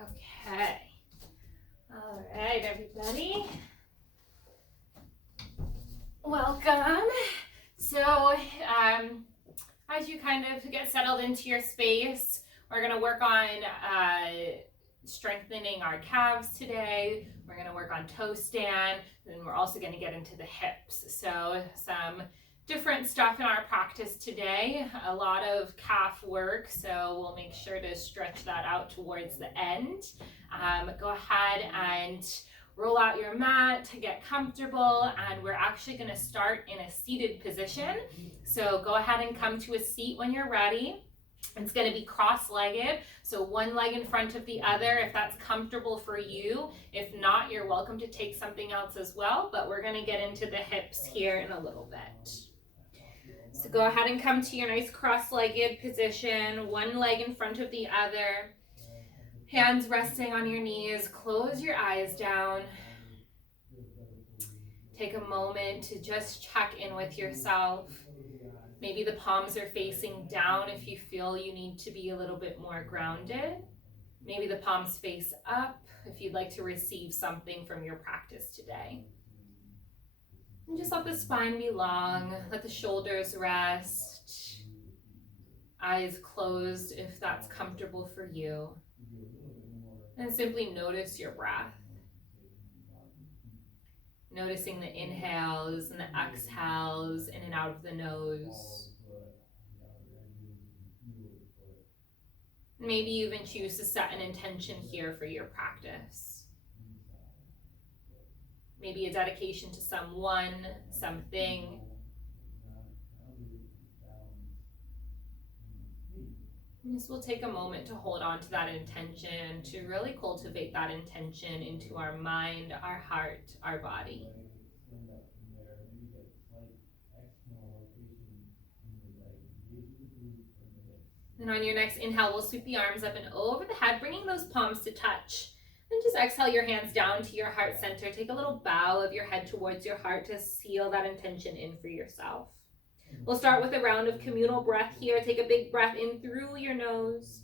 Okay. All right, everybody. Welcome. So, as you kind of get settled into your space, we're going to work on strengthening our calves today. We're going to work on toe stand, and we're also going to get into the hips. So, some different stuff in our practice today. A lot of calf work, so we'll make sure to stretch that out towards the end. Go ahead and roll out your mat to get comfortable, and we're actually going to start in a seated position. So go ahead and come to a seat when you're ready. It's going to be cross-legged, so one leg in front of the other if that's comfortable for you. If not, you're welcome to take something else as well, but we're going to get into the hips here in a little bit. So go ahead and come to your nice cross-legged position, one leg in front of the other. Hands resting on your knees, close your eyes down. Take a moment to just check in with yourself. Maybe the palms are facing down if you feel you need to be a little bit more grounded. Maybe the palms face up if you'd like to receive something from your practice today. And just let the spine be long, let the shoulders rest. Eyes closed if that's comfortable for you. And simply notice your breath. Noticing the inhales and the exhales in and out of the nose. Maybe you even choose to set an intention here for your practice. Maybe a dedication to someone, something. And this will take a moment to hold on to that intention, to really cultivate that intention into our mind, our heart, our body. And on your next inhale, we'll sweep the arms up and over the head, bringing those palms to touch. And just exhale your hands down to your heart center. Take a little bow of your head towards your heart to seal that intention in for yourself. We'll start with a round of communal breath here. Take a big breath in through your nose.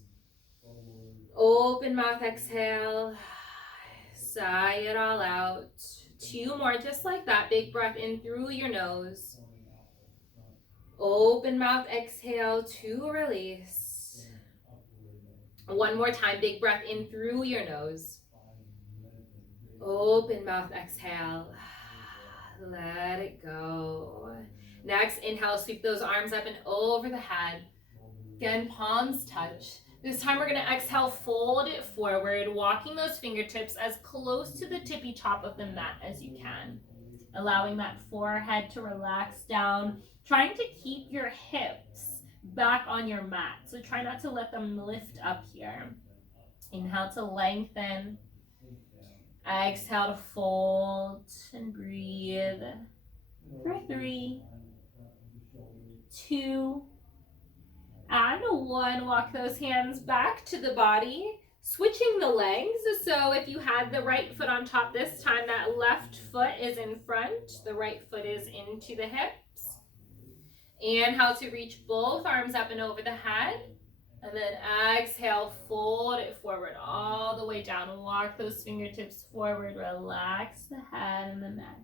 Open mouth, exhale. Sigh it all out. 2 more, just like that. Big breath in through your nose. Open mouth, exhale to release. 1 more time, big breath in through your nose. Open mouth, exhale. Let it go. Next, inhale, sweep those arms up and over the head. Again, palms touch. This time we're going to exhale, fold it forward, walking those fingertips as close to the tippy top of the mat as you can. Allowing that forehead to relax down, trying to keep your hips back on your mat. So try not to let them lift up here. Inhale to lengthen. Exhale to fold and breathe. For 3, 2, and 1. Walk those hands back to the body. Switching the legs. So if you had the right foot on top this time, that left foot is in front. The right foot is into the hips. Inhale to reach both arms up and over the head. And then exhale, fold it forward all the way down. Walk those fingertips forward. Relax the head and the neck.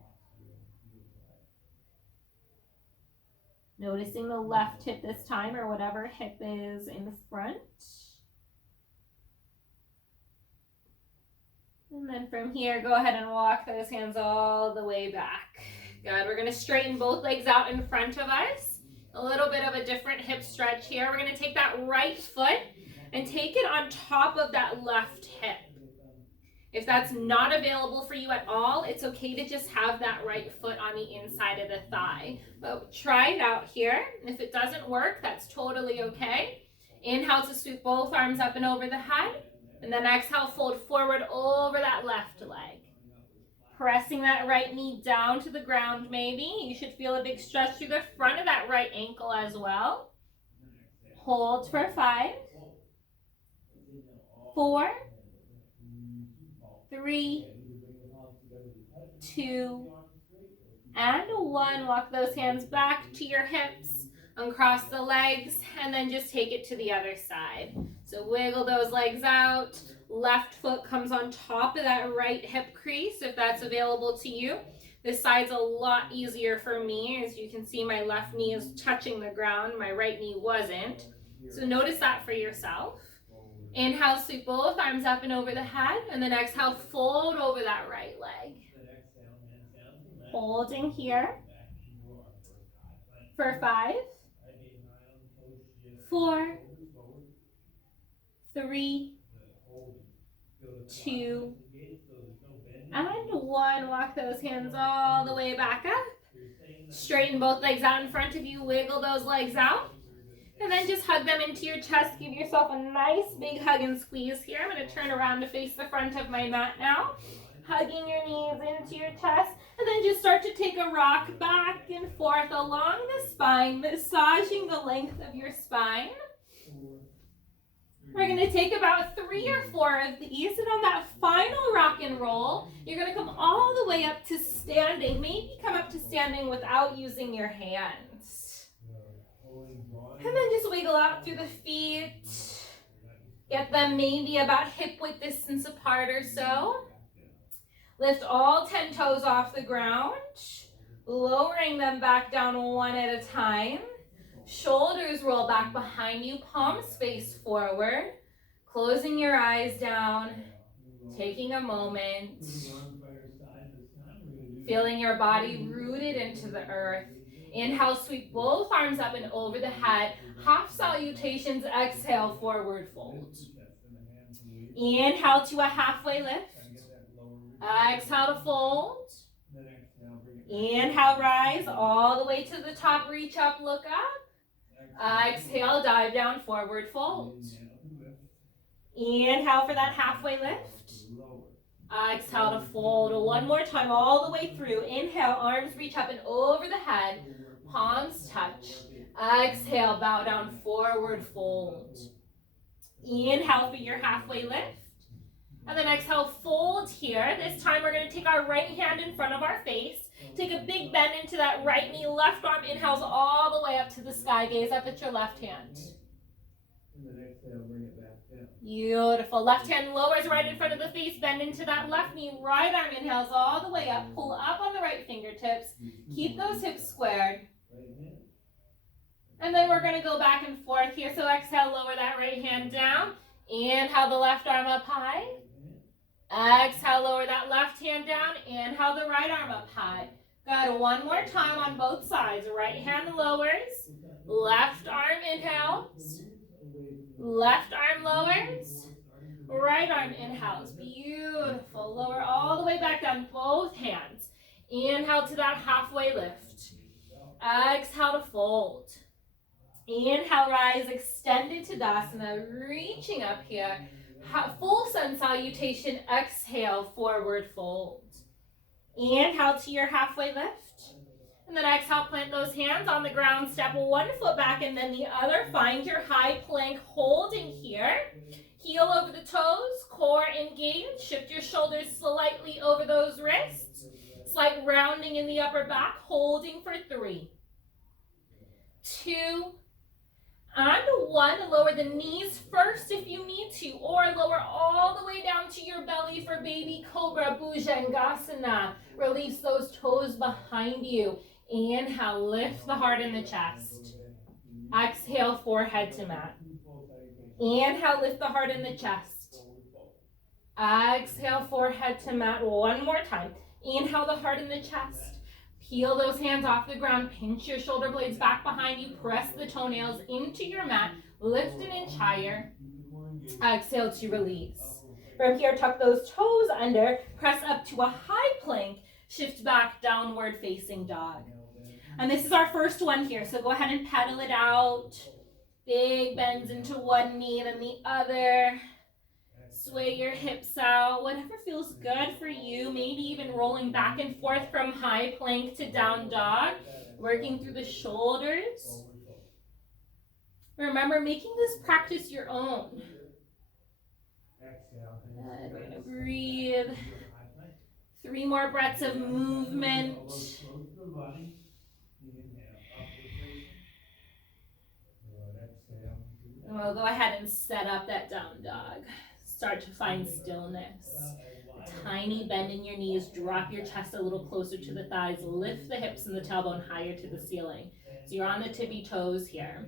Noticing the left hip this time, or whatever hip is in front. And then from here, go ahead and walk those hands all the way back. Good. We're going to straighten both legs out in front of us. A little bit of a different hip stretch here. We're going to take that right foot and take it on top of that left hip. If that's not available for you at all, it's okay to just have that right foot on the inside of the thigh. But try it out here. If it doesn't work, that's totally okay. Inhale to sweep both arms up and over the head. And then exhale, fold forward over that left leg. Pressing that right knee down to the ground maybe. You should feel a big stretch through the front of that right ankle as well. Hold for 5, 4, 3, 2, and 1. Walk those hands back to your hips. Uncross the legs, and then just take it to the other side. So wiggle those legs out. Left foot comes on top of that right hip crease if that's available to you. This side's a lot easier for me. As you can see, my left knee is touching the ground. My right knee wasn't. So notice that for yourself. Inhale, sweep both arms up and over the head, and then exhale, fold over that right leg. Holding here for 5, 4, 3, 2, and 1. Walk those hands all the way back up. Straighten both legs out in front of you. Wiggle those legs out. And then just hug them into your chest. Give yourself a nice big hug and squeeze here. I'm going to turn around to face the front of my mat now. Hugging your knees into your chest. And then just start to take a rock back and forth along the spine, massaging the length of your spine. We're going to take about 3 or 4 of these, and on that final rock and roll, you're going to come all the way up to standing. Maybe come up to standing without using your hands. And then just wiggle out through the feet. Get them maybe about hip width distance apart or so. Lift all 10 toes off the ground, lowering them back down one at a time. Shoulders roll back behind you, palms face forward. Closing your eyes down, taking a moment. Feeling your body rooted into the earth. Inhale, sweep both arms up and over the head. Half salutations, exhale, forward fold. Inhale to a halfway lift. Exhale to fold. Inhale, rise all the way to the top, reach up, look up. Exhale, dive down, forward fold. Inhale for that halfway lift. Exhale to fold. One more time, all the way through. Inhale, arms reach up and over the head. Palms touch. Exhale, bow down, forward fold. Inhale for your halfway lift. And then exhale, fold here. This time we're going to take our right hand in front of our face. Take a big bend into that right knee. Left arm inhales all the way up to the sky. Gaze up at your left hand. And then exhale, bring it back down. Beautiful. Left hand lowers right in front of the face. Bend into that left knee. Right arm inhales all the way up. Pull up on the right fingertips. Keep those hips squared. And then we're going to go back and forth here. So exhale, lower that right hand down. Inhale the left arm up high. Exhale, lower that left hand down. Inhale the right arm up high. Good. One more time on both sides. Right hand lowers. Left arm inhales. Left arm lowers. Right arm inhales. Beautiful. Lower all the way back down. Both hands. Inhale to that halfway lift. Exhale to fold. Inhale, rise, extended to Tadasana, reaching up here. Full sun salutation, exhale, forward fold. Inhale to your halfway lift. And then exhale, plant those hands on the ground, step one foot back and then the other. Find your high plank, holding here. Heel over the toes, core engaged. Shift your shoulders slightly over those wrists. Slight rounding in the upper back, holding for 3, 2, and 1. Lower the knees first if you need to, or lower all the way down to your belly for baby cobra, Bhujangasana. Release those toes behind you. Inhale, lift the heart in the chest. Exhale, forehead to mat. Inhale, lift the heart in the chest. Exhale, forehead to mat. One more time. Inhale, the heart in the chest. Peel those hands off the ground. Pinch your shoulder blades back behind you. Press the toenails into your mat. Lift an inch higher. Exhale to release. From here, tuck those toes under. Press up to a high plank. Shift back, downward facing dog. And this is our first one here. So go ahead and pedal it out. Big bends into one knee and the other. Sway your hips out, whatever feels good for you. Maybe even rolling back and forth from high plank to down dog. Working through the shoulders. Remember, making this practice your own. Good. We're going to breathe. 3 more breaths of movement. we'll go ahead and set up that down dog. Start to find stillness. A tiny bend in your knees. Drop your chest a little closer to the thighs. Lift the hips and the tailbone higher to the ceiling. So you're on the tippy toes here.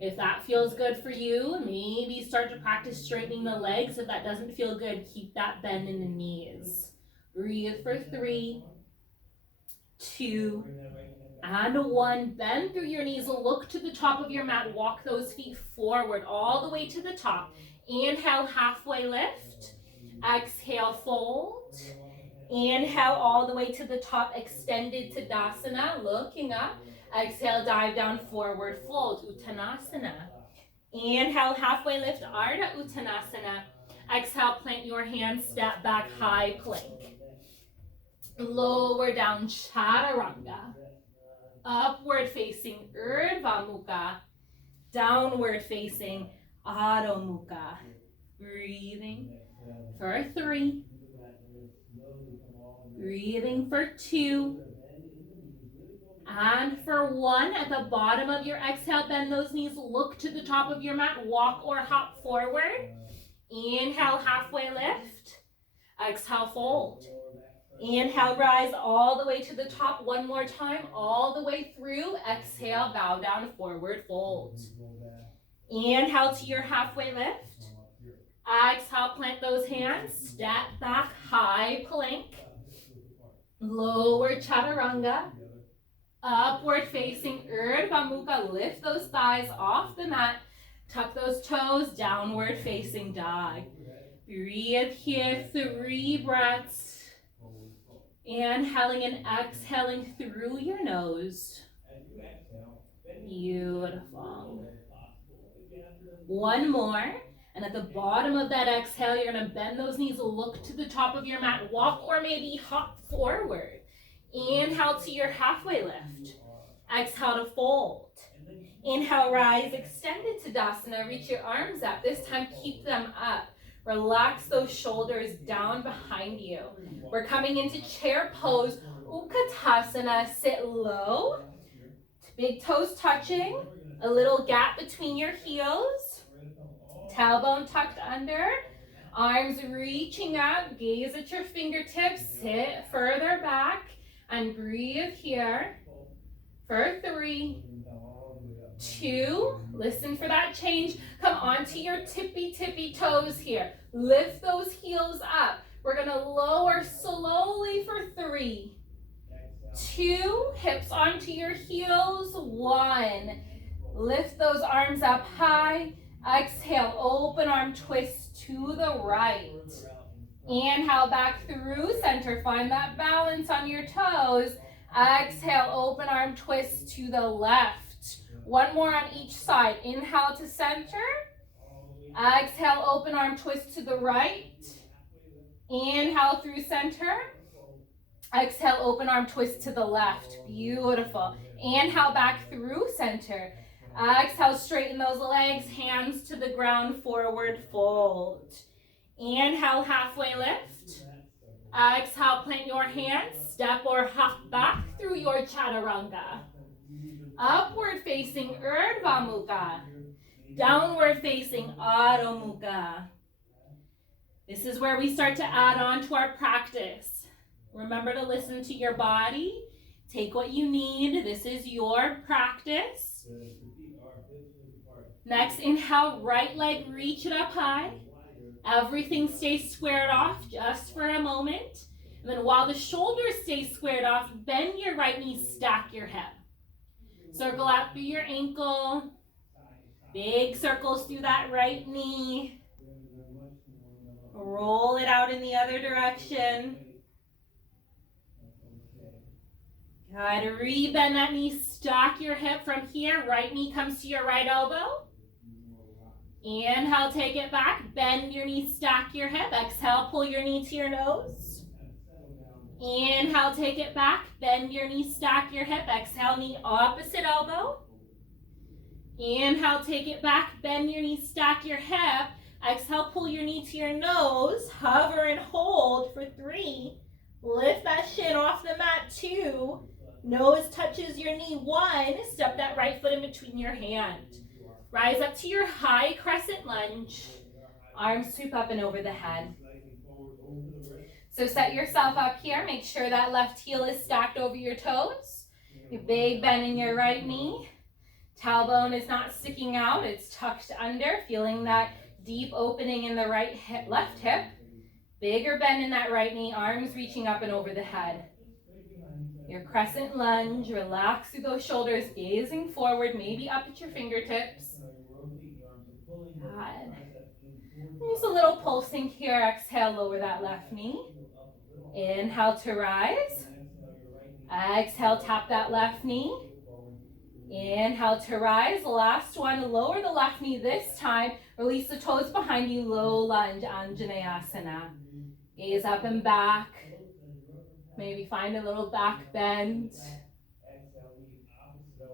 If that feels good for you, maybe start to practice straightening the legs. If that doesn't feel good, keep that bend in the knees. Breathe for 3, 2, and 1. Bend through your knees. Look to the top of your mat. Walk those feet forward all the way to the top. Inhale, halfway lift. Exhale, fold. Inhale all the way to the top, extended Tadasana, looking up. Exhale, dive down, forward fold, Uttanasana. Inhale, halfway lift, Ardha Uttanasana. Exhale, plant your hands, step back, high plank. Lower down, Chaturanga. Upward facing, Urdhva Mukha. Downward facing, Adho Mukha. Breathing for 3. Breathing for 2. And for 1, at the bottom of your exhale, bend those knees, look to the top of your mat, walk or hop forward. Inhale, halfway lift. Exhale, fold. Inhale, rise all the way to the top. One more time, all the way through. Exhale, bow down, forward fold. Inhale to your halfway lift. Exhale, plant those hands, step back, high plank. Lower Chaturanga. Upward facing Urdhva Mukha. Lift those thighs off the mat. Tuck those toes, downward facing dog. Breathe here, 3 breaths. Inhaling and exhaling through your nose. Beautiful. 1 more. And at the bottom of that exhale, you're going to bend those knees, look to the top of your mat, walk or maybe hop forward. Inhale to your halfway lift. Exhale to fold. Inhale, rise, extended Tadasana. Reach your arms up. This time, keep them up. Relax those shoulders down behind you. We're coming into chair pose, Utkatasana. Sit low. Big toes touching. A little gap between your heels. Tailbone tucked under, arms reaching up, gaze at your fingertips, sit further back, and breathe here for 3, 2, listen for that change. Come onto your tippy toes here. Lift those heels up. We're gonna lower slowly for 3, 2, hips onto your heels, 1. Lift those arms up high. Exhale, open arm twist to the right. Inhale back through center. Find that balance on your toes. Exhale, open arm twist to the left. 1 more on each side. Inhale to center. Exhale, open arm twist to the right. Inhale through center. Exhale, open arm twist to the left. Beautiful. Inhale back through center. Exhale, straighten those legs, hands to the ground, forward fold. Inhale, halfway lift. Exhale, plant your hands, step or hop back through your Chaturanga. Upward facing Urdhva Mukha. Downward facing Adho Mukha. This is where we start to add on to our practice. Remember to listen to your body. Take what you need. This is your practice. Next, inhale, right leg, reach it up high. Everything stays squared off just for a moment. And then while the shoulders stay squared off, bend your right knee, stack your hip. Circle out through your ankle. Big circles through that right knee. Roll it out in the other direction. Good. Rebend that knee, stack your hip from here. Right knee comes to your right elbow. Inhale, take it back. Bend your knee, stack your hip. Exhale, pull your knee to your nose. Inhale, take it back. Bend your knee, stack your hip. Exhale, knee opposite elbow. Inhale, take it back. Bend your knee, stack your hip. Exhale, pull your knee to your nose. Hover and hold for 3. Lift that shin off the mat. 2. Nose touches your knee. 1. Step that right foot in between your hands. Rise up to your high crescent lunge. Arms sweep up and over the head. So set yourself up here. Make sure that left heel is stacked over your toes. Your big bend in your right knee. Tailbone is not sticking out. It's tucked under. Feeling that deep opening in the right hip, left hip. Bigger bend in that right knee. Arms reaching up and over the head. Your crescent lunge. Relax through those shoulders. Gazing forward. Maybe up at your fingertips. Good. Just a little pulsing here. Exhale, lower that left knee. Inhale to rise. Exhale, tap that left knee. Inhale to rise. Last one, lower the left knee this time. Release the toes behind you, low lunge, Anjaneyasana. Gaze up and back. Maybe find a little back bend.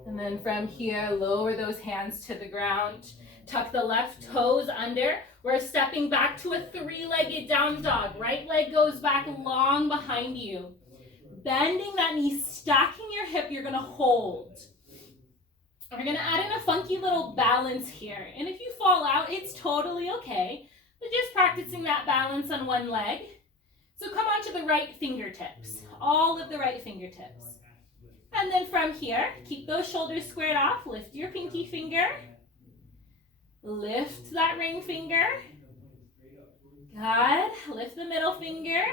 And then from here, lower those hands to the ground. Tuck the left toes under. We're stepping back to a three-legged down dog. Right leg goes back long behind you. Bending that knee, stacking your hip, you're gonna hold. We're gonna add in a funky little balance here. And if you fall out, it's totally okay. But just practicing that balance on one leg. So come onto the right fingertips, all of the right fingertips. And then from here, keep those shoulders squared off. Lift your pinky finger. Lift that ring finger. Good. Lift the middle finger.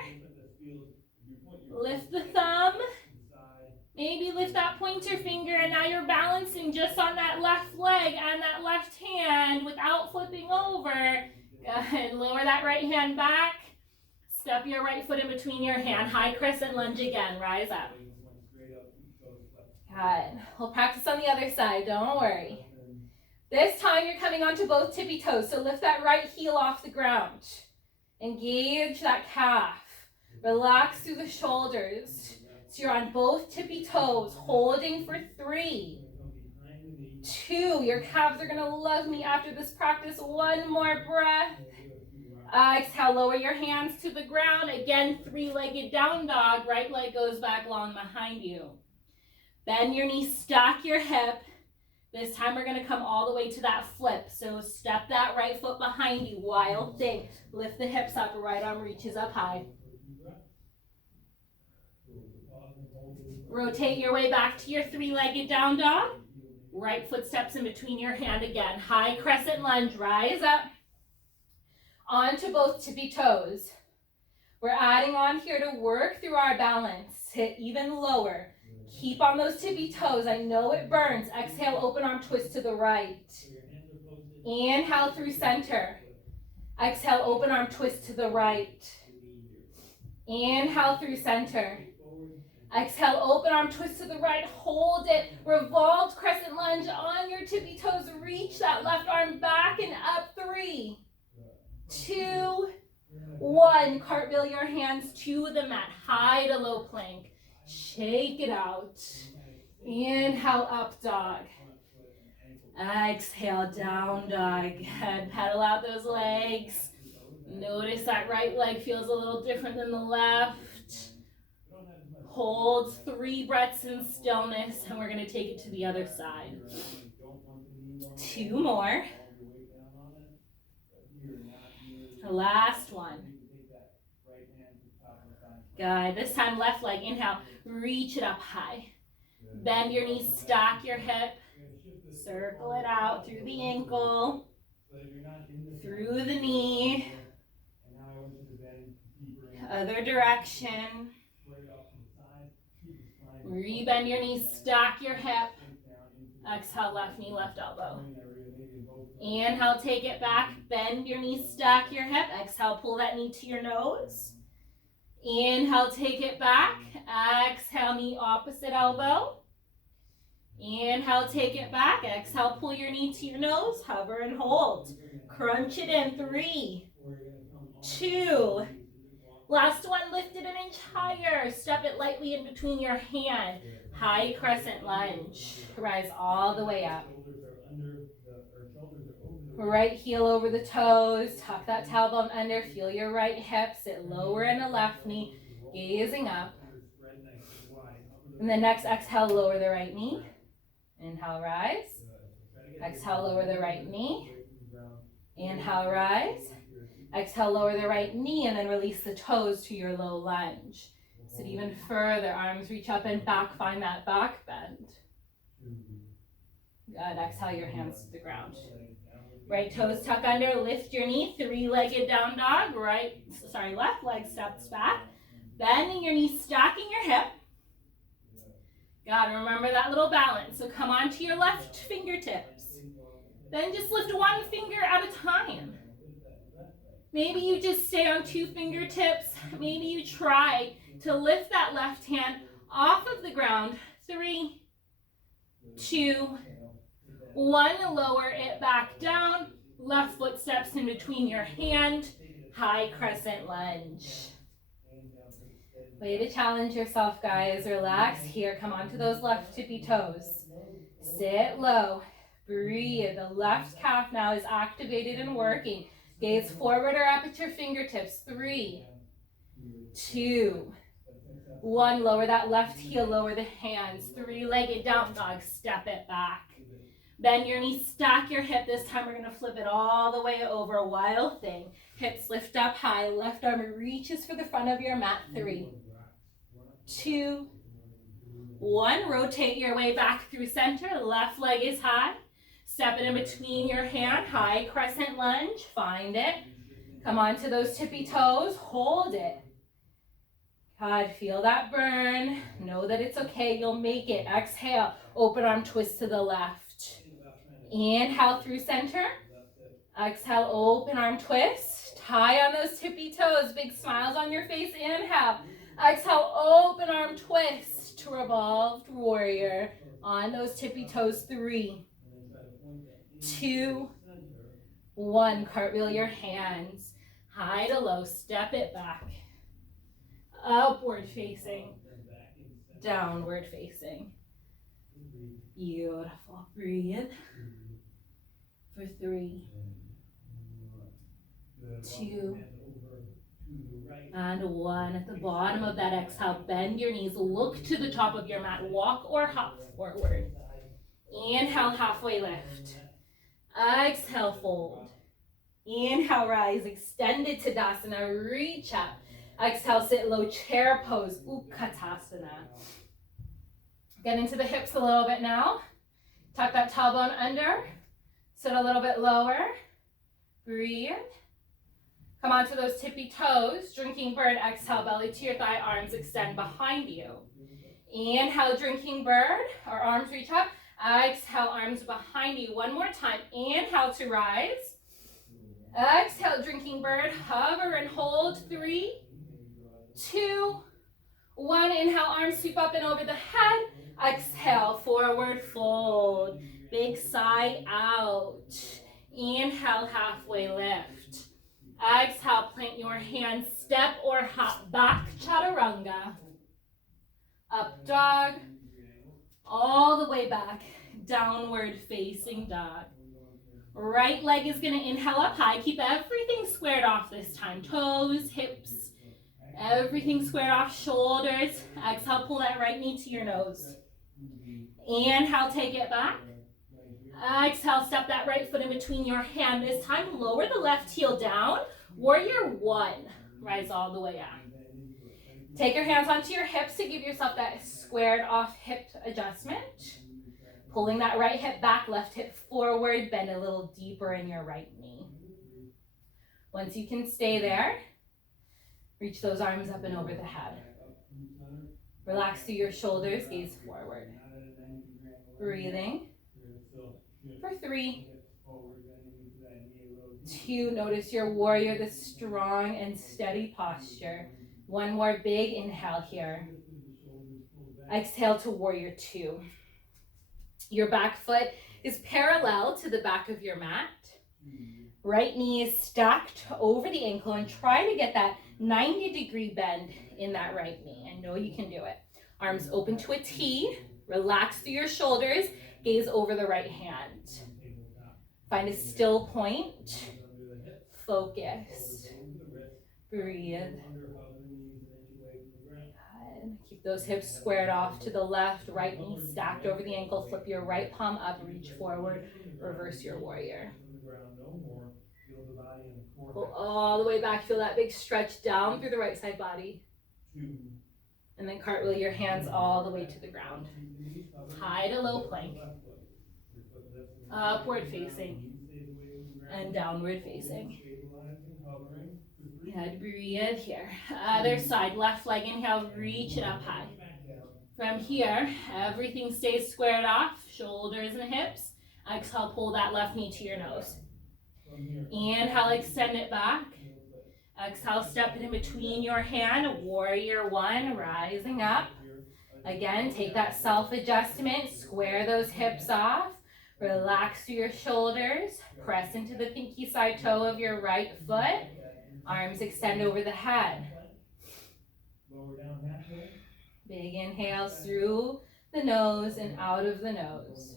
Lift the thumb. Maybe lift that pointer finger, and now you're balancing just on that left leg and that left hand without flipping over. Good. Lower that right hand back. Step your right foot in between your hand. High crescent lunge again. Rise up. Good. We'll practice on the other side. Don't worry. This time you're coming onto both tippy toes, so lift that right heel off the ground. Engage that calf. Relax through the shoulders. So you're on both tippy toes, holding for 3, 2. Your calves are gonna love me after this practice. One more breath. Exhale, lower your hands to the ground. Again, three-legged down dog. Right leg goes back long behind you. Bend your knee, stack your hip. This time we're gonna come all the way to that flip. So step that right foot behind you, wild thing. Lift the hips up, right arm reaches up high. Rotate your way back to your three-legged down dog. Right foot steps in between your hand again. High crescent lunge, rise up. Onto both tippy toes. We're adding on here to work through our balance. Hit even lower. Keep on those tippy toes. I know it burns. Exhale, open arm twist to the right. Inhale through center. Exhale, open arm twist to the right. Inhale through center. Exhale, open arm twist to the right. Hold it. Revolved crescent lunge on your tippy toes. Reach that left arm back and up. 3, 2, 1. Cartwheel your hands to the mat. High to low plank. Shake it out. Inhale, up dog. Exhale, down dog. Good. Pedal out those legs. Notice that right leg feels a little different than the left. Hold 3 breaths in stillness, and we're going to take it to the other side. 2 more. The last one. Good. This time, left leg. Inhale. Reach it up high. Bend your knees, stack your hip. Circle it out through the ankle, through the knee. Other direction. Rebend your knees, stack your hip. Exhale, left knee, left elbow. Inhale, take it back. Bend your knees, stack your hip. Exhale, pull that knee to your nose. Inhale, take it back. Exhale, knee opposite elbow. Inhale, take it back. Exhale, pull your knee to your nose. Hover and hold. Crunch it in. 3, 2. Last one, lift it an inch higher. Step it lightly in between your hand. High crescent lunge. Rise all the way up. Right heel over the toes. Tuck that tailbone under. Feel your right hip. Sit lower in the left knee. Gazing up. And then next exhale, lower the right knee. Inhale, rise. Exhale, lower the right knee. Inhale, rise. Exhale, lower the right knee and then release the toes to your low lunge. Sit even further, arms reach up and back, find that back bend. Good, exhale your hands to the ground. Right toes tuck under, lift your knee, three-legged down dog, left leg steps back. Bending your knee, stacking your hip. Gotta remember that little balance. So come onto your left fingertips. Then just lift one finger at a time. Maybe you just stay on two fingertips. Maybe you try to lift that left hand off of the ground. 3, 2, 1. Lower it back down. Left foot steps in between your hand. High crescent lunge. Way to challenge yourself, guys. Relax here. Come onto those left tippy toes. Sit low. Breathe. The left calf now is activated and working. Gaze forward or up at your fingertips. 3, 2, 1. Lower that left heel. Lower the hands. Three-legged down dog. Step it back. Bend your knee. Stack your hip. This time we're going to flip it all the way over. Wild thing. Hips lift up high. Left arm reaches for the front of your mat. 3, 2, 1. Rotate your way back through center. Left leg is high. Step it in between your hand. High crescent lunge. Find it. Come onto those tippy toes. Hold it. God, feel that burn. Know that it's okay. You'll make it. Exhale. Open arm twist to the left. Inhale through center. Exhale. Open arm twist. Tie on those tippy toes. Big smiles on your face. Inhale. Exhale. Open arm twist to revolved warrior. On those tippy toes. 3, 2, 1. Cartwheel your hands. High to low. Step it back. Upward facing. Downward facing. Beautiful. Breathe. For 3, 2, and 1. At the bottom of that exhale, bend your knees. Look to the top of your mat. Walk or hop forward. Inhale, halfway lift. Exhale, fold. Inhale, rise. Extended Tadasana. Reach up. Exhale, sit low. Chair pose. Utkatasana. Get into the hips a little bit now. Tuck that tailbone under. Sit a little bit lower. Breathe. Come onto those tippy toes. Drinking bird. Exhale, belly to your thigh. Arms extend behind you. Inhale, drinking bird. Our arms reach up. Exhale, arms behind you. One more time. Inhale to rise. Exhale, drinking bird. Hover and hold. 3, 2, 1. Inhale, arms sweep up and over the head. Exhale, forward fold. Big side out. Inhale, halfway lift. Exhale, plant your hands. Step or hop back. Chaturanga. Up dog. All the way back. Downward facing dog. Right leg is going to inhale up high. Keep everything squared off this time. Toes, hips, everything squared off. Shoulders. Exhale, pull that right knee to your nose. Inhale, take it back. Exhale, step that right foot in between your hand. This time, lower the left heel down. Warrior 1. Rise all the way up. Take your hands onto your hips to give yourself that squared off hip adjustment. Pulling that right hip back, left hip forward. Bend a little deeper in your right knee. Once you can stay there, reach those arms up and over the head. Relax through your shoulders, gaze forward. Breathing. For 3, 2, notice your warrior, the strong and steady posture. One more big inhale here. Exhale to warrior 2. Your back foot is parallel to the back of your mat. Right knee is stacked over the ankle and try to get that 90-degree bend in that right knee. I know you can do it. Arms open to a T. Relax through your shoulders. Gaze over the right hand. Find a still point. Focus. Breathe. Good. Keep those hips squared off to the left, right knee stacked over the ankle. Flip your right palm up, reach forward, reverse your warrior. Pull all the way back, feel that big stretch down through the right side body. And then cartwheel your hands all the way to the ground. High to low plank. Upward facing. And downward facing. Good, breathe here. Other side, left leg, inhale, reach it up high. From here, everything stays squared off, shoulders and hips. Exhale, pull that left knee to your nose. Inhale, extend it back. Exhale, step it in between your hand, warrior one, rising up. Again, take that self-adjustment, square those hips off, relax through your shoulders, press into the pinky side toe of your right foot, arms extend over the head. Big inhales through the nose and out of the nose.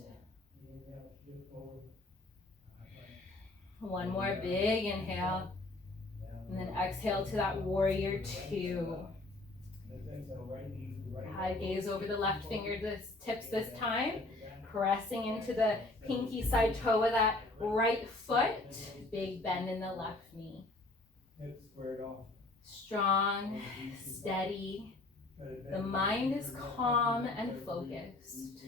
One more big inhale. And then exhale to that warrior two. Gaze over the left fingertips this time. Pressing into the pinky side toe of that right foot. Big bend in the left knee. Strong, steady. The mind is calm and focused.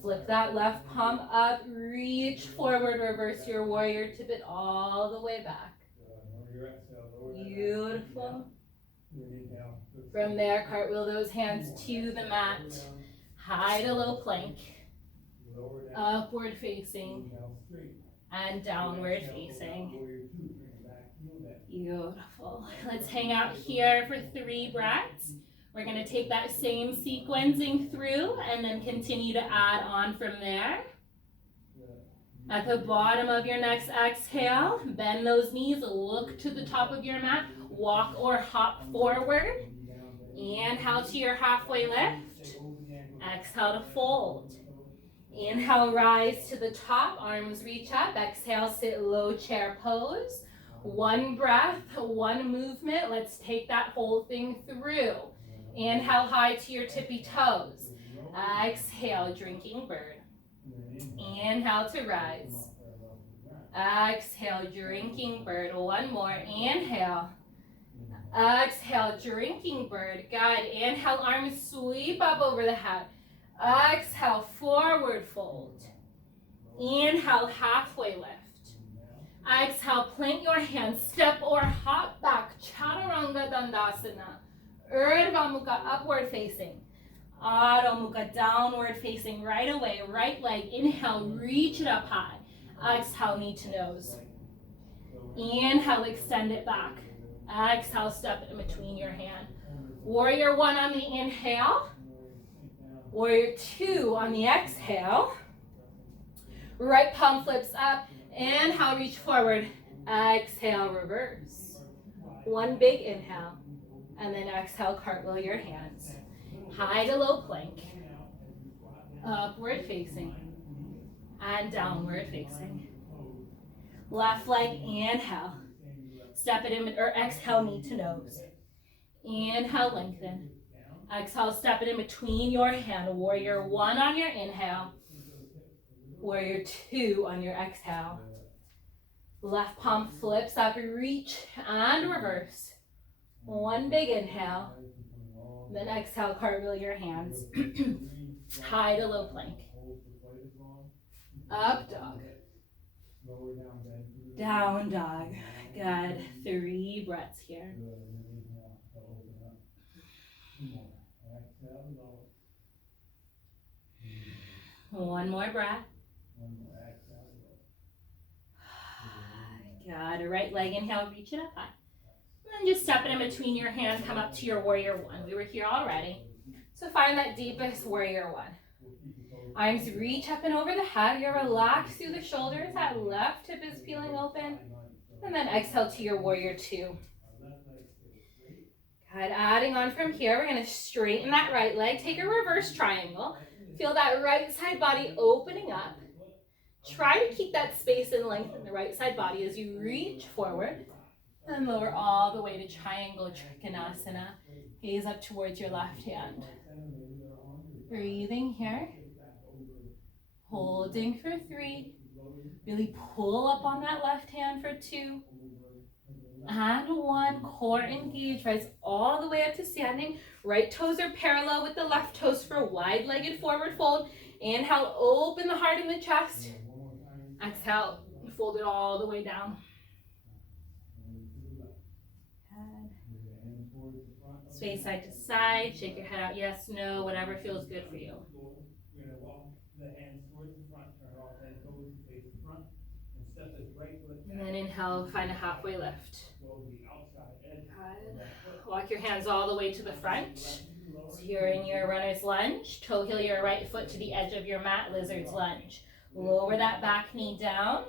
Flip that left palm up. Reach forward. Reverse your warrior. Tip it all the way back. Beautiful. From there, cartwheel those hands to the mat. High to low plank. Upward facing. And downward facing. Beautiful. Let's hang out here for 3 breaths. We're going to take that same sequencing through and then continue to add on from there. At the bottom of your next exhale, bend those knees, look to the top of your mat, walk or hop forward. Inhale to your halfway lift. Exhale to fold. Inhale, rise to the top, arms reach up. Exhale, sit low chair pose. 1 breath, 1 movement. Let's take that whole thing through. Inhale high to your tippy toes. Exhale, drinking bird. Inhale to rise. Exhale, drinking bird. 1 more. Inhale. Exhale, drinking bird. Good. Inhale, arms sweep up over the head. Exhale, forward fold. Inhale, halfway lift. Exhale, plant your hands, step or hop back. Chaturanga Dandasana. Urdhva Mukha, upward facing. Adho Mukha, downward facing right away. Right leg, inhale, reach it up high. Exhale, knee to nose. Inhale, extend it back. Exhale, step it in between your hand. Warrior one on the inhale. Warrior two on the exhale. Right palm flips up. Inhale, reach forward. Exhale, reverse. One big inhale. And then exhale, cartwheel your hands. High to low plank. Upward facing. And downward facing. Left leg, inhale. Step it in, or exhale, knee to nose. Inhale, lengthen. Exhale, step it in between your hand. Warrior one on your inhale. Warrior two on your exhale. Left palm flips up, reach and reverse. One big inhale. Then exhale, cartwheel your hands. High to low plank. Up dog. Down dog. Good. 3 breaths here. One more breath. Good. Right leg, inhale, reach it up high. And just step it in between your hands, come up to your warrior one. We were here already. So find that deepest warrior one. Arms reach up and over the head. You relax through the shoulders. That left hip is peeling open. And then exhale to your warrior two. Good. Adding on from here, we're going to straighten that right leg. Take a reverse triangle. Feel that right side body opening up. Try to keep that space and length in the right side body as you reach forward. And lower all the way to triangle trikonasana. Gaze up towards your left hand. Breathing here. Holding for 3. Really pull up on that left hand for 2. And 1. Core engage. Rise all the way up to standing. Right toes are parallel with the left toes for wide-legged forward fold. Inhale, open the heart and the chest. Exhale, fold it all the way down. Sway side to side. Shake your head out. Yes, no, whatever feels good for you. We're going to walk the hands towards the front, turn all 10 toes to face the front, and step this right foot. And then inhale, find a halfway lift. Go to the outside edge. Good. Walk your hands all the way to the front. So you're in your runner's lunge. Toe heel your right foot to the edge of your mat, lizard's lunge. Lower that back knee down.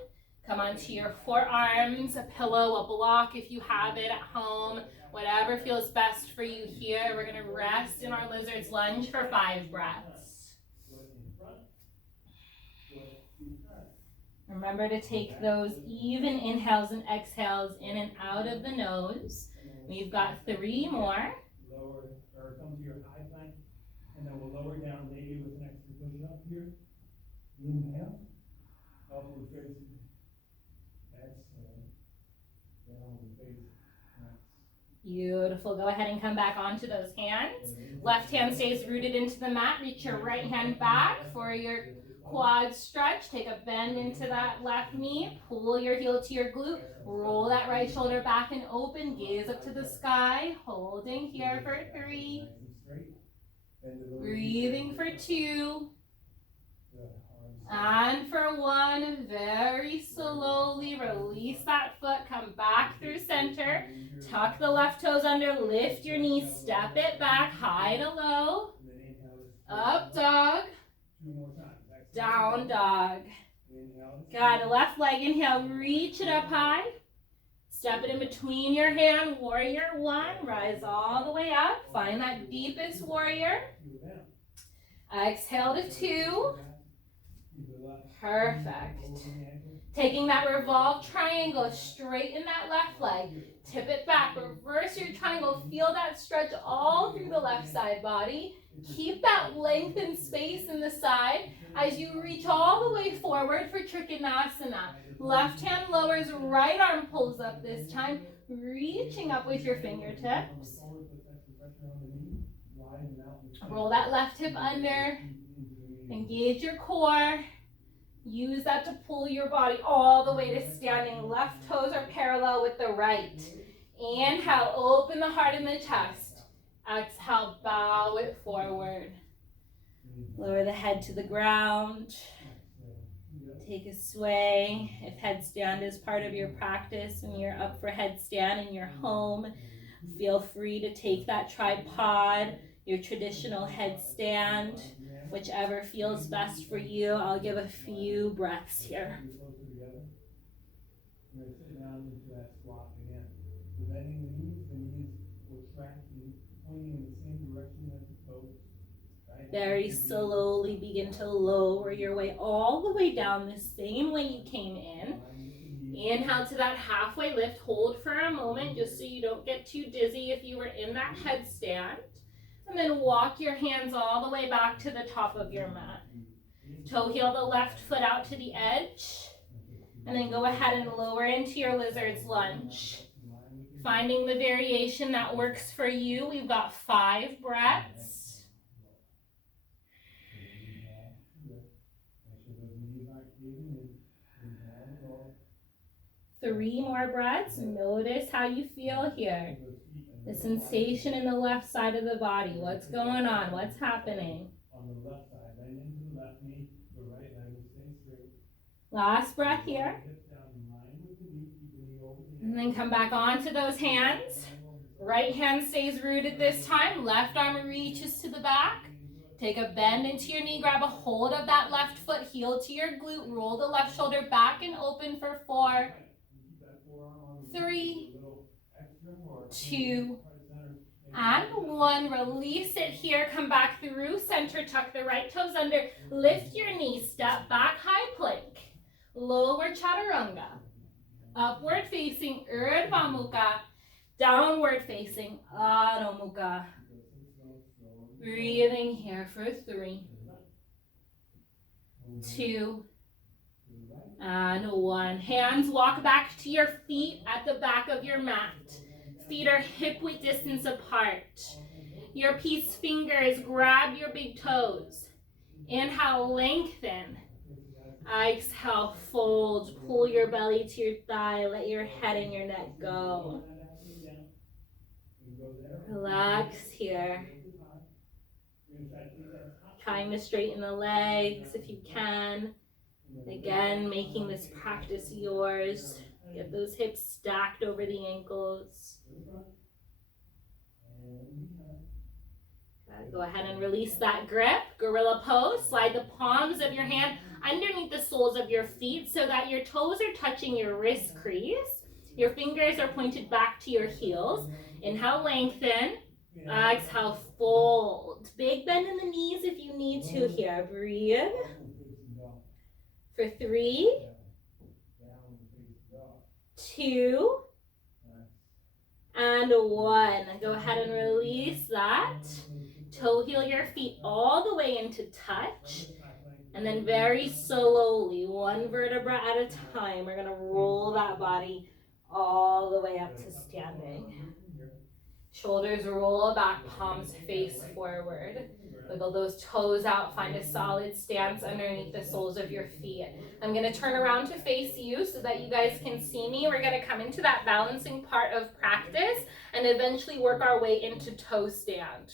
Come onto your forearms, a pillow, a block if you have it at home. Whatever feels best for you here. We're going to rest in our lizard's lunge for 5 breaths. Remember to take those even inhales and exhales in and out of the nose. We've got 3 more. Lower, or come to your high plank, and then we'll lower down maybe with an extra push up here. Inhale, upward facing. Exhale, downward facing. Beautiful. Go ahead and come back onto those hands. Left hand stays rooted into the mat. Reach your right hand back for your quad stretch. Take a bend into that left knee. Pull your heel to your glute. Roll that right shoulder back and open. Gaze up to the sky. Holding here for 3. Breathing for 2. And for 1. Very slowly release that foot. Come back through center. Tuck the left toes under. Lift your knees. Step it back. High to low. Up dog. Down dog. Got a left leg. Inhale. Reach it up high. Step it in between your hand. Warrior 1. Rise all the way up. Find that deepest warrior. Exhale to 2. Perfect. Taking that revolved triangle, straighten that left leg. Tip it back. Reverse your triangle. Feel that stretch all through the left side body. Keep that length and space in the side as you reach all the way forward for Trikonasana. Left hand lowers, right arm pulls up this time. Reaching up with your fingertips. Roll that left hip under. Engage your core. Use that to pull your body all the way to standing. Left toes are parallel with the right. Inhale, open the heart and the chest. Exhale, bow it forward. Lower the head to the ground. Take a sway. If headstand is part of your practice and you're up for headstand in your home, feel free to take that tripod, your traditional headstand, whichever feels best for you. I'll give a few breaths here. We're going to sit down into that squat again. We're bending the knees will track pointing in the same direction as the toes. Right? Very slowly begin to lower your way all the way down the same way you came in. Inhale to that halfway lift. Hold for a moment just so you don't get too dizzy if you were in that headstand. And then walk your hands all the way back to the top of your mat. Toe heel the left foot out to the edge. And then go ahead and lower into your lizard's lunge. Finding the variation that works for you. We've got 5 breaths. Three more breaths. Notice how you feel here. The sensation in the left side of the body. What's going on? What's happening? On the left side, bend into the left knee, the right leg will stay straight. Last breath here. And then come back onto those hands. Right hand stays rooted this time. Left arm reaches to the back. Take a bend into your knee. Grab a hold of that left foot. Heel to your glute. Roll the left shoulder back and open for 4, 3, 2, and 1. Release it here. Come back through center. Tuck the right toes under. Lift your knees. Step back, high plank. Lower chaturanga. Upward facing Urdhva Mukha. Downward facing Adho Mukha. Breathing here for 3, 2, and 1. Hands walk back to your feet at the back of your mat. Feet are hip-width distance apart. Your peace fingers grab your big toes. Inhale, lengthen. Exhale, fold. Pull your belly to your thigh. Let your head and your neck go. Relax here. Trying to straighten the legs if you can. Again, making this practice yours. Get those hips stacked over the ankles. Go ahead and release that grip. Gorilla pose. Slide the palms of your hand underneath the soles of your feet so that your toes are touching your wrist crease. Your fingers are pointed back to your heels. Inhale, lengthen. Exhale, fold. Big bend in the knees if you need to here. Breathe. For 3, 2, and 1. Go ahead and release that. Toe heel your feet all the way into touch. And then very slowly, one vertebra at a time, we're going to roll that body all the way up to standing. Shoulders roll back, palms face forward. Wiggle those toes out, find a solid stance underneath the soles of your feet. I'm going to turn around to face you so that you guys can see me. We're going to come into that balancing part of practice and eventually work our way into toe stand.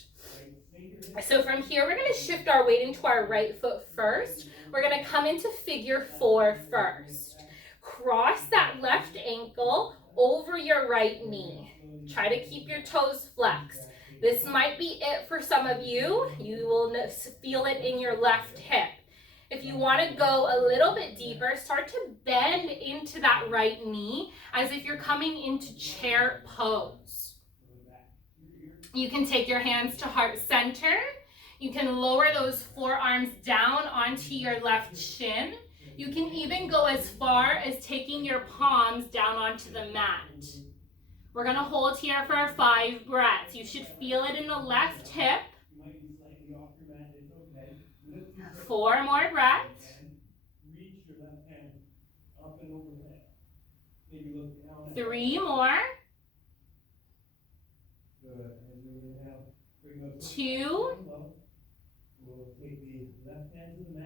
So from here, we're going to shift our weight into our right foot first. We're going to come into figure 4 first. Cross that left ankle over your right knee. Try to keep your toes flexed. This might be it for some of you. You will feel it in your left hip. If you want to go a little bit deeper, start to bend into that right knee as if you're coming into chair pose. You can take your hands to heart center. You can lower those forearms down onto your left shin. You can even go as far as taking your palms down onto the mat. We're going to hold here for 5 breaths. You should feel it in the left hip. 4 more breaths. 3 more. 2.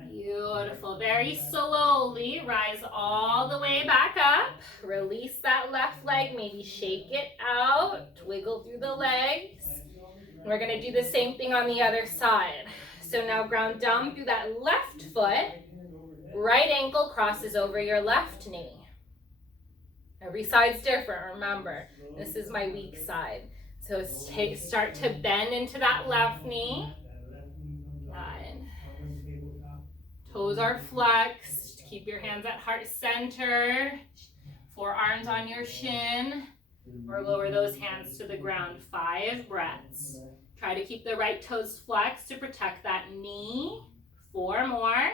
Beautiful. Very slowly rise all the way back up. Release that left leg. Maybe shake it out. Wiggle through the legs. We're going to do the same thing on the other side. So now ground down through that left foot. Right ankle crosses over your left knee. Every side's different, remember. This is my weak side. So start to bend into that left knee. Good. Toes are flexed. Keep your hands at heart center. Forearms on your shin. Or lower those hands to the ground. 5 breaths. Try to keep the right toes flexed to protect that knee. 4 more.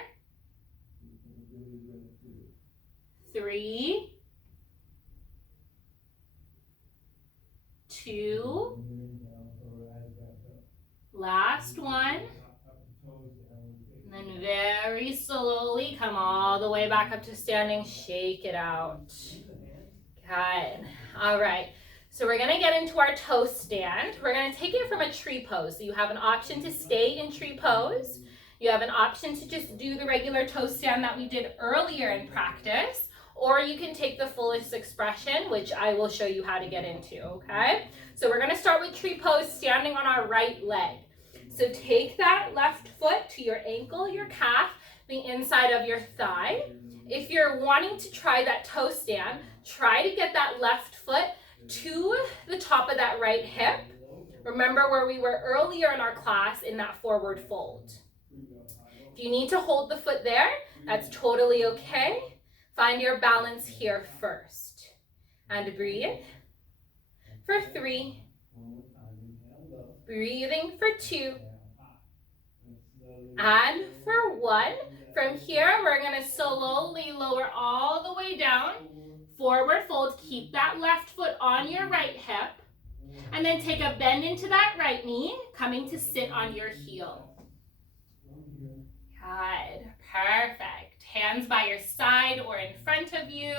3. 2. Last one. And then very slowly come all the way back up to standing. Shake it out. Good. All right. So we're going to get into our toe stand. We're going to take it from a tree pose. So you have an option to stay in tree pose. You have an option to just do the regular toe stand that we did earlier in practice. Or you can take the fullest expression, which I will show you how to get into, okay? So we're going to start with tree pose, standing on our right leg. So take that left foot to your ankle, your calf, the inside of your thigh. If you're wanting to try that toe stand, try to get that left foot to the top of that right hip. Remember where we were earlier in our class in that forward fold. If you need to hold the foot there, that's totally okay. Find your balance here first. And breathe for 3. Breathing for 2. And for 1. From here, we're going to slowly lower all the way down. Forward fold. Keep that left foot on your right hip. And then take a bend into that right knee, coming to sit on your heel. Good, perfect. Hands by your side or in front of you,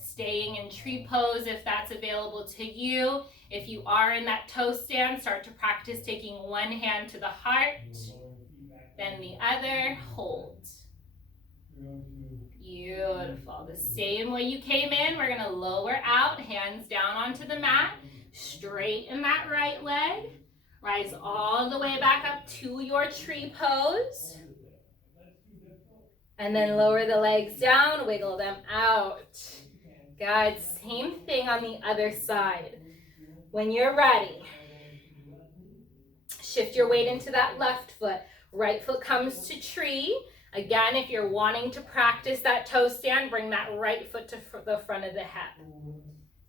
staying in tree pose if that's available to you. If you are in that toe stand, start to practice taking one hand to the heart, then the other, hold. Beautiful. The same way you came in, we're going to lower out, hands down onto the mat, straighten that right leg, rise all the way back up to your tree pose, and then lower the legs down, wiggle them out. Good, same thing on the other side. When you're ready, shift your weight into that left foot. Right foot comes to tree. Again, if you're wanting to practice that toe stand, bring that right foot to the front of the hip.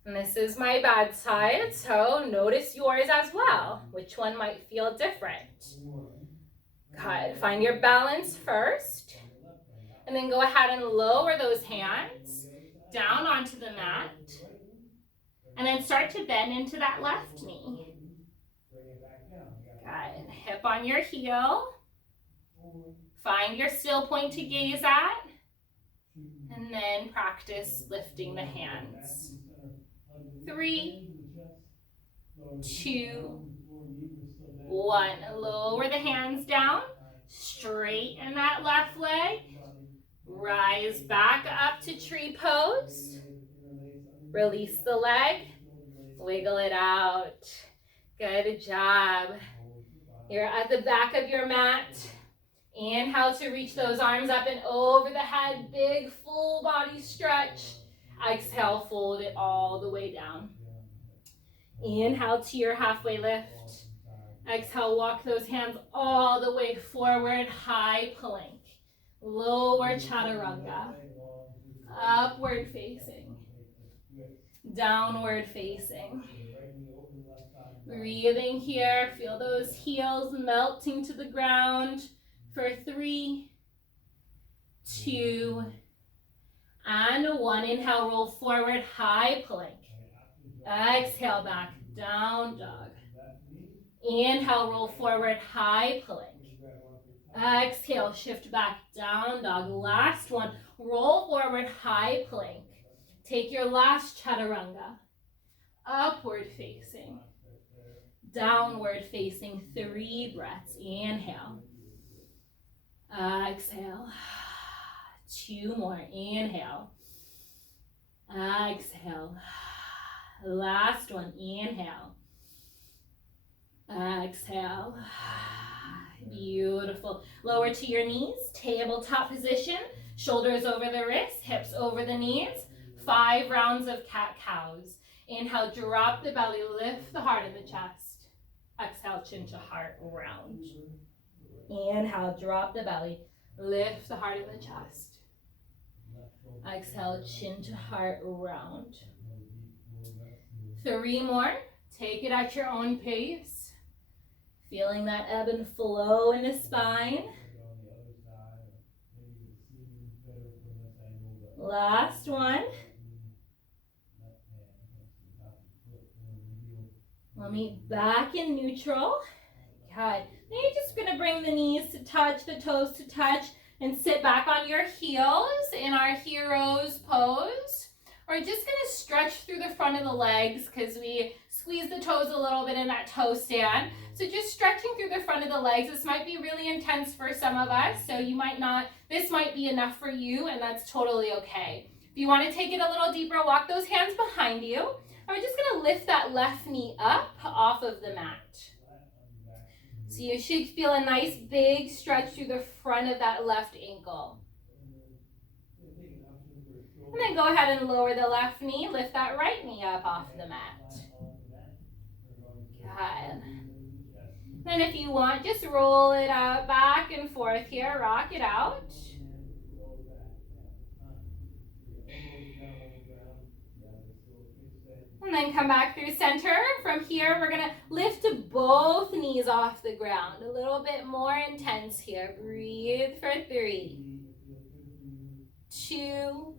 And this is my bad side, so notice yours as well. Which one might feel different? Good. Find your balance first. And then go ahead and lower those hands down onto the mat. And then start to bend into that left knee. Good. Hip on your heel. Find your still point to gaze at. And then practice lifting the hands. 3, 2, 1. Lower the hands down. Straighten that left leg. Rise back up to tree pose. Release the leg. Wiggle it out. Good job. You're at the back of your mat. Inhale to reach those arms up and over the head. Big full body stretch. Exhale, fold it all the way down. Inhale to your halfway lift. Exhale, walk those hands all the way forward. High plank. Lower chaturanga. Upward facing. Downward facing. Breathing here. Feel those heels melting to the ground for 3, 2, and 1. Inhale, roll forward, high plank. Exhale, back, down dog. Inhale, roll forward, high plank. Exhale, shift back, down dog. Last one, roll forward, high plank. Take your last chaturanga. Upward facing. Downward facing, 3 breaths. Inhale. Exhale. 2 more. Inhale. Exhale. Last one. Inhale. Exhale. Beautiful. Lower to your knees. Tabletop position. Shoulders over the wrists. Hips over the knees. 5 rounds of cat-cows. Inhale. Drop the belly. Lift the heart in the chest. Exhale. Chin to heart. Round. Inhale, drop the belly, lift the heart in the chest. Exhale, chin to heart, round. 3 more. Take it at your own pace. Feeling that ebb and flow in the spine. Last one. We'll meet back in neutral. Good. Then you're just going to bring the knees to touch, the toes to touch, and sit back on your heels in our hero's pose. We're just going to stretch through the front of the legs because we squeeze the toes a little bit in that toe stand. So just stretching through the front of the legs. This might be really intense for some of us, so you might not, this might be enough for you, and that's totally okay. If you want to take it a little deeper, walk those hands behind you. And we're just going to lift that left knee up off of the mat. So you should feel a nice big stretch through the front of that left ankle. And then go ahead and lower the left knee, lift that right knee up off the mat. Good. Then if you want, just roll it out back and forth here, rock it out. And then come back through center. From here, we're going to lift both knees off the ground. A little bit more intense here. Breathe for 3, 2,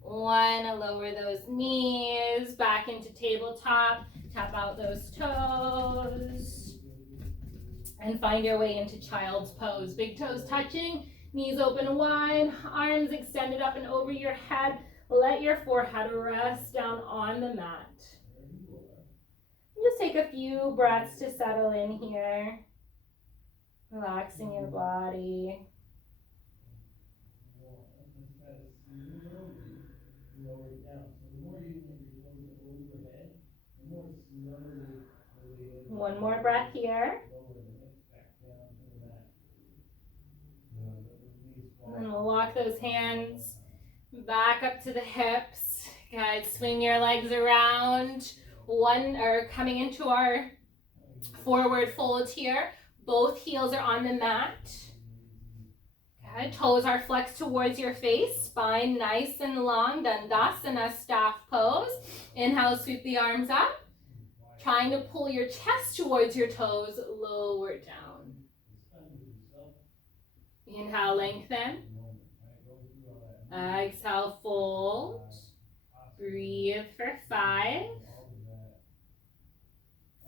1. Lower those knees back into tabletop. Tap out those toes. And find your way into child's pose. Big toes touching, knees open wide, arms extended up and over your head. Let your forehead rest down on the mat. Just take a few breaths to settle in here. Relaxing your body. Lower it down. So the more you can get your toes over your head, the more slowly One more breath here. lower the hips back down to the mat. And then we'll walk those hands back up to the hips. Good. Swing your legs around. Coming into our forward fold here. Both heels are on the mat. Good. Toes are flexed towards your face. Spine nice and long. Dandasana staff pose. Inhale, sweep the arms up. Trying to pull your chest towards your toes. Lower down. Inhale, lengthen. Exhale, fold. Breathe for 5,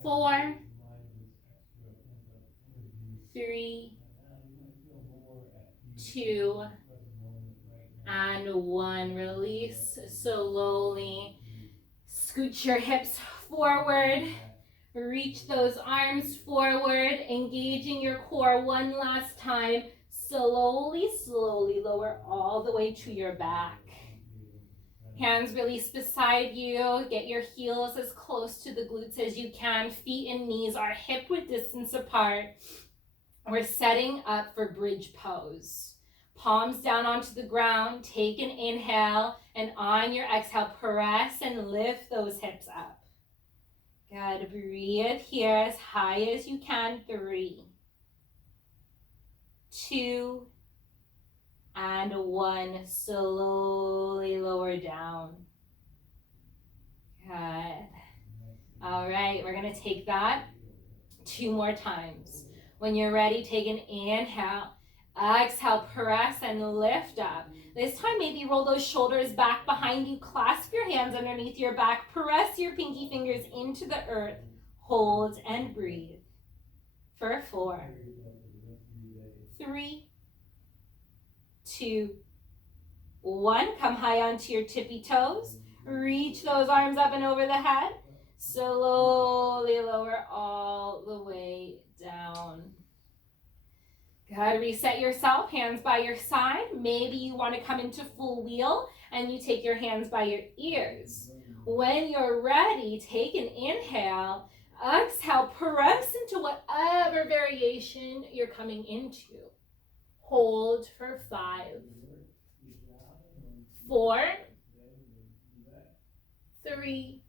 4, 3, 2, and 1. Release slowly. Scoot your hips forward. Reach those arms forward, engaging your core one last time. Slowly, slowly lower all the way to your back. Hands release beside you. Get your heels as close to the glutes as you can. Feet and knees are hip width distance apart. We're setting up for bridge pose. Palms down onto the ground. Take an inhale, and on your exhale, press and lift those hips up. Good. Breathe here as high as you can. 3, 2, and 1. Slowly lower down. Good. All right, we're going to take that 2 more times. When you're ready, take an inhale. Exhale, press and lift up. This time, maybe roll those shoulders back behind you. Clasp your hands underneath your back. Press your pinky fingers into the earth. Hold and breathe. For 4, 3, 2, 1. Come high onto your tippy toes. Reach those arms up and over the head. Slowly lower all the way down. Good. Reset yourself. Hands by your side. Maybe you want to come into full wheel and you take your hands by your ears. When you're ready, take an inhale. Exhale. Press into whatever variation you're coming into. Hold for 5, 4, 3,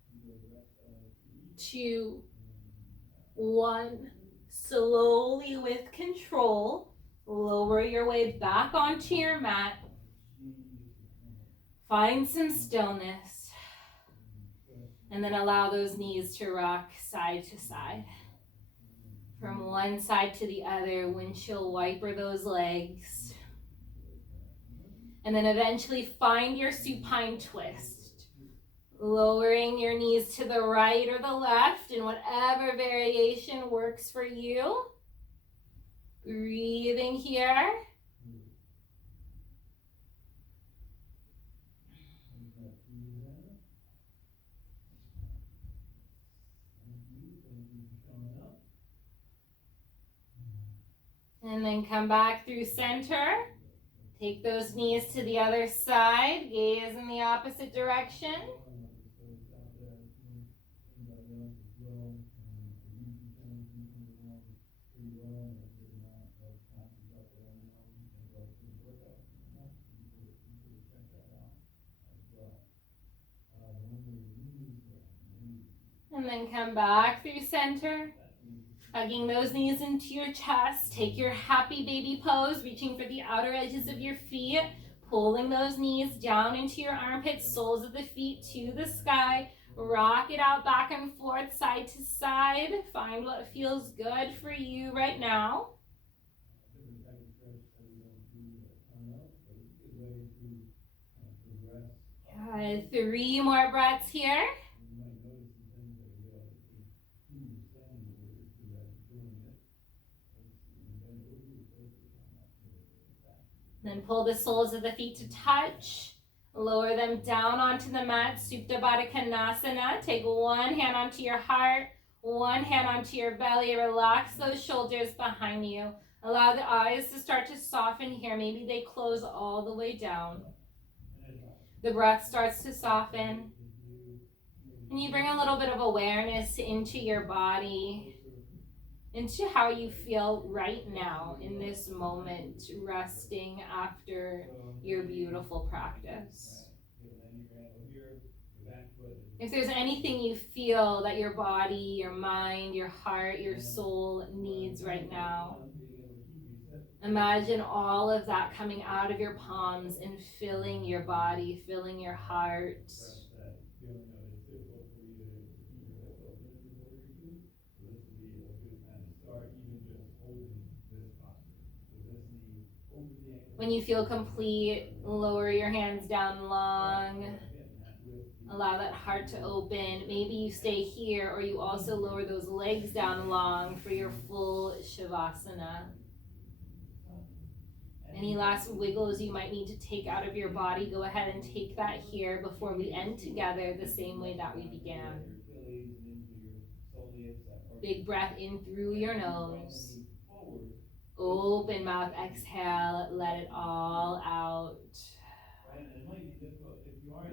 2, 1. Slowly, with control, lower your way back onto your mat. Find some stillness. And then allow those knees to rock side to side. From one side to the other, windshield wiper those legs. And then eventually find your supine twist. Lowering your knees to the right or the left in whatever variation works for you. Breathing here. And then come back through center. Take those knees to the other side. Gaze in the opposite direction. And then come back through center. Hugging those knees into your chest. Take your happy baby pose, reaching for the outer edges of your feet. Pulling those knees down into your armpits, soles of the feet to the sky. Rock it out back and forth, side to side. Find what feels good for you right now. Good. 3 more breaths here. Then pull the soles of the feet to touch. Lower them down onto the mat, Supta Baddha Konasana. Take one hand onto your heart, one hand onto your belly. Relax those shoulders behind you. Allow the eyes to start to soften here. Maybe they close all the way down. The breath starts to soften. And you bring a little bit of awareness into your body, into how you feel right now in this moment, resting after your beautiful practice. If there's anything you feel that your body, your mind, your heart, your soul needs right now, imagine all of that coming out of your palms and filling your body, filling your heart. When you feel complete, lower your hands down long. Allow that heart to open. Maybe you stay here, or you also lower those legs down long for your full Shavasana. Any last wiggles you might need to take out of your body, go ahead and take that here before we end together the same way that we began. Big breath in through your nose. Open mouth, exhale, let it all out.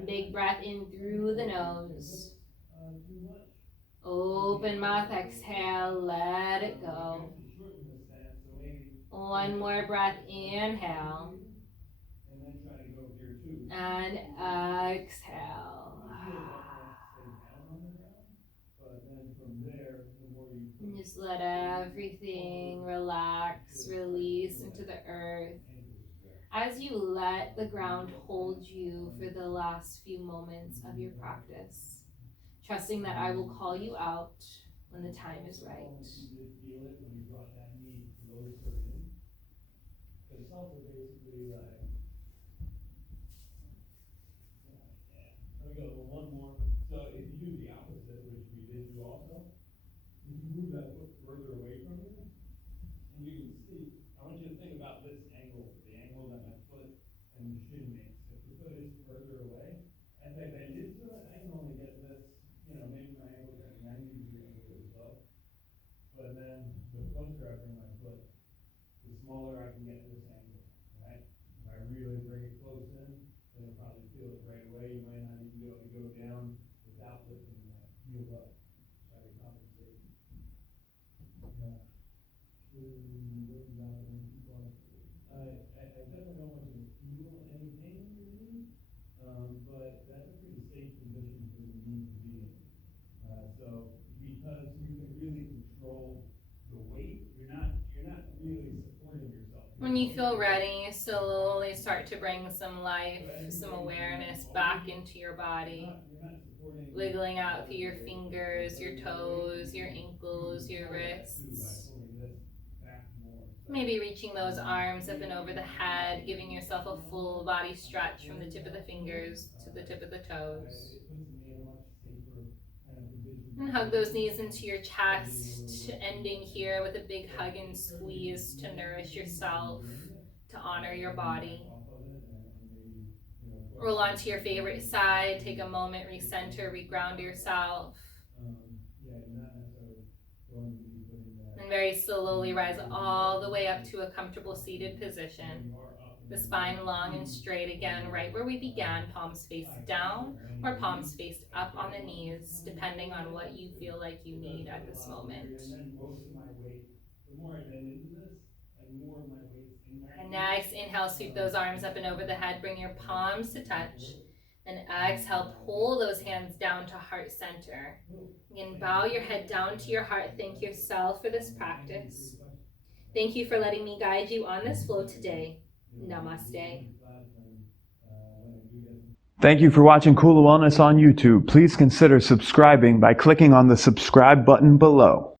Big breath in through the nose. Open mouth, exhale, let it go. One more breath, inhale. And exhale. And just let everything relax, release into the earth. As you let the ground hold you for the last few moments of your practice, trusting that I will call you out when the time is right. One more. So if you do the opposite, which we did do also, you can move that foot further away from you, and you can see. I want you to think about this angle, the angle that my foot and the shin makes. If the foot is further away, as I bend into it, I can only get this. Maybe my ankle's at 90-degree angle or so. But then the closer I bring my foot, the smaller I can get this angle. Right? If I really bring it close in, then you'll probably feel it right away. You might not even be able to go down without lifting that heel up. Try to compensate. Yeah. I definitely don't want you to feel any pain in your knee, but that's a pretty safe position for the knee to be in. So because you can really control the weight, you're not really supporting yourself. When you feel ready, slowly start to bring some life, some awareness back into your body. Wiggling out through your fingers, your toes, your ankles, your wrists. Maybe reaching those arms up and over the head, giving yourself a full body stretch from the tip of the fingers to the tip of the toes. And hug those knees into your chest, ending here with a big hug and squeeze to nourish yourself, to honor your body. Roll onto your favorite side, take a moment, recenter, reground yourself. And very slowly rise all the way up to a comfortable seated position. The spine long and straight again, right where we began, palms face down or palms faced up on the knees, depending on what you feel like you need at this moment. And next, inhale, sweep those arms up and over the head, bring your palms to touch. And exhale, pull those hands down to heart center. Again, bow your head down to your heart. Thank yourself for this practice. Thank you for letting me guide you on this flow today. Namaste. Thank you for watching Kula Wellness on YouTube. Please consider subscribing by clicking on the subscribe button below.